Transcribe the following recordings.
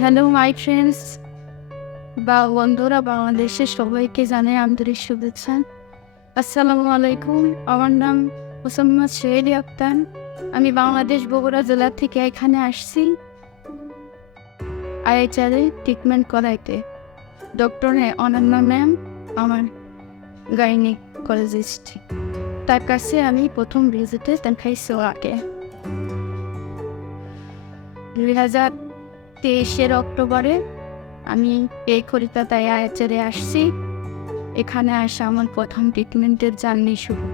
Hello my friends বা বন্ধুরা, বাংলাদেশের সবাইকে জানাই আন্তরিক শুভেচ্ছা। আসসালামু আলাইকুম। আমার নাম মোসাম্মদ শেহেলি আক্তার। আমি বাংলাদেশ বগুড়া জেলা থেকে এখানে আসছি আইএচআরে ট্রিটমেন্ট করাইতে। ডক্টর অনন্যা ম্যাম আমার গাইনিকোলজিস্ট, তার কাছে আমি প্রথম ভিজিটে দেখাইছি আগে 2023 অক্টোবরে। আমি এই কলকাতায় আইএচআরে আসছি। এখানে আসা আমার প্রথম ট্রিটমেন্টের জার্নি শুরু।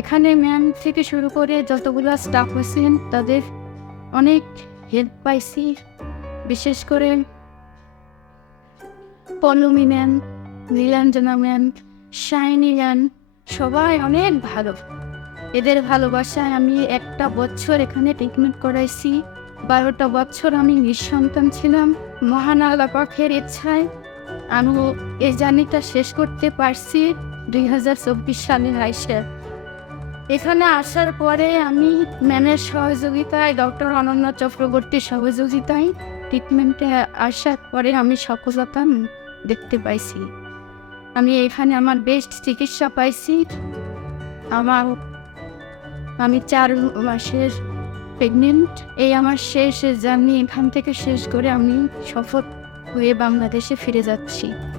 এখানে ম্যাম থেকে শুরু করে যতগুলো স্টাফ আছেন তাদের অনেক হেল্প পাইছি। বিশেষ করে Pallomi ma'am, Nilanjana ma'am, Shiny ma'am, সবাই অনেক ভালো। এদের ভালোবাসায় আমি 1 বছর এখানে ট্রিটমেন্ট করাইছি। 12টা বছর আমি নিঃসন্তান ছিলাম। মহান আল্লাহ পাকের ইচ্ছায় আমি এই জার্নিটা শেষ করতে পারছি 2024 সালের আইসে। এখানে আসার পরে আমি ম্যামের সহযোগিতায়, ডক্টর অনন্যা চক্রবর্তীর সহযোগিতায় ট্রিটমেন্টে আসার পরে আমি সফলতা দেখতে পাইছি। আমি এখানে আমার বেস্ট চিকিৎসা পাইছি। আমি 4 মাসের প্রেগনেন্ট। এই আমার শেষ জার্নি এখান থেকে শেষ করে আমি সফল হয়ে বাংলাদেশে ফিরে যাচ্ছি।